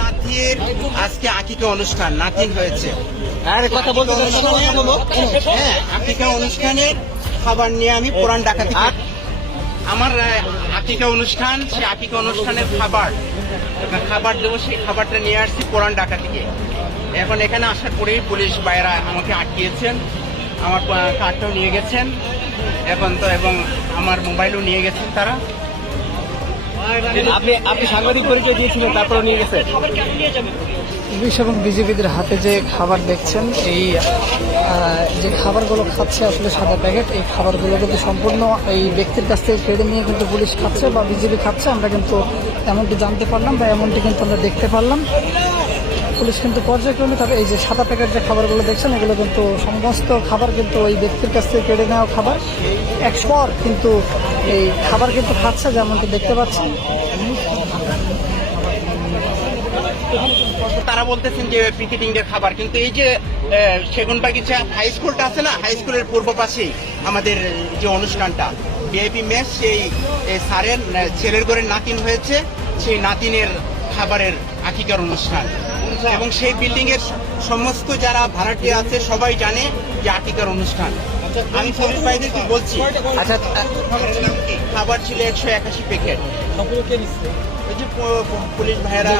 নাতির আজকে আকিকা অনুষ্ঠান, নাতিন হয়েছে। কথা বলতে হ্যাঁ, আকিকা অনুষ্ঠানের খাবার নিয়ে আমি পুরান ডাকাতি আমার আকিকা অনুষ্ঠান, সেই আকিকা অনুষ্ঠানের খাবার দেবো, সেই খাবারটা নিয়ে আসছি পুরান ঢাকা থেকে। এখন এখানে আসার পরেই পুলিশ ভাইয়েরা আমাকে আটকিয়েছেন, আমার কার্ডটাও নিয়ে গেছেন এখন তো, এবং আমার মোবাইলও নিয়ে গেছেন তারা। আপনি সাংবাদিক পরিচয় দিয়েছিলেন, তারপরে নিয়ে গেছেন। পুলিশ এবং বিজেপিদের হাতে যে খাবার দেখছেন, এই যে খাবারগুলো খাচ্ছে আসলে সাদা প্যাকেট, এই খাবারগুলো কিন্তু সম্পূর্ণ এই ব্যক্তির কাছ থেকে কেড়ে নিয়ে কিন্তু পুলিশ খাচ্ছে বা বিজেপি খাচ্ছে। আমরা কিন্তু এমনটি জানতে পারলাম বা এমনটি কিন্তু আমরা দেখতে পারলাম। পুলিশ কিন্তু পর্যায়ক্রমে তবে এই যে সাদা প্যাকেট যে খাবারগুলো দেখছেন, এগুলো কিন্তু সমস্ত খাবার কিন্তু ওই ব্যক্তির কাছ থেকে কেড়ে নেওয়া খাবার। একশোর কিন্তু এই খাবার কিন্তু খাচ্ছে, যেমনটি দেখতে পাচ্ছেন। তারা বলতেছেন যে পিকেটিং এর খাবার, কিন্তু এই যে সেগুনবাগিচা হাই স্কুলটা আছে না, হাই স্কুলের পূর্ব পাশেই আমাদের যে অনুষ্ঠানটা ভিআইপি মেস, সেই স্যারের ছেলের ঘরের নাতিন হয়েছে, সেই নাতিনের খাবারের আকিকার অনুষ্ঠান। এবং সেই বিল্ডিং এর সমস্ত যারা ভাড়াটিয়া আছে সবাই জানে যে আকিকার অনুষ্ঠান। আমি পুলিশ ভাইদেরকে বলছি, আচ্ছা, খাবার ছিল 181 প্যাকেট। ওই যে পুলিশ ভাইয়েরা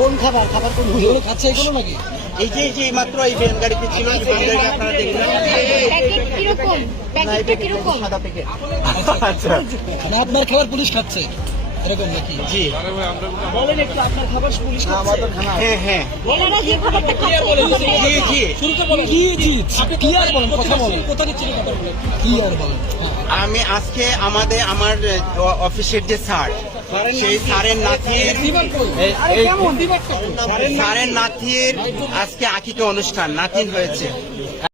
কোন খাবার কোনগুলো খাচ্ছে এগুলো নাকি? এই যে মাত্র এই ভ্যান গাড়িতে ছিল, এই ভ্যান গাড়িতে আপনারা দেখলেন সাদা প্যাকেট। আচ্ছা, আপনার খাবার পুলিশ খাচ্ছে এরকম নাকি? জি, বলেন একটু আপনার খাবার পুলিশ হ্যাঁ হ্যাঁ আমি আজকে আমার অফিসের যে স্যার, সেই স্যারের নাতির আজকে আকিকা অনুষ্ঠান, নাতিন হয়েছে।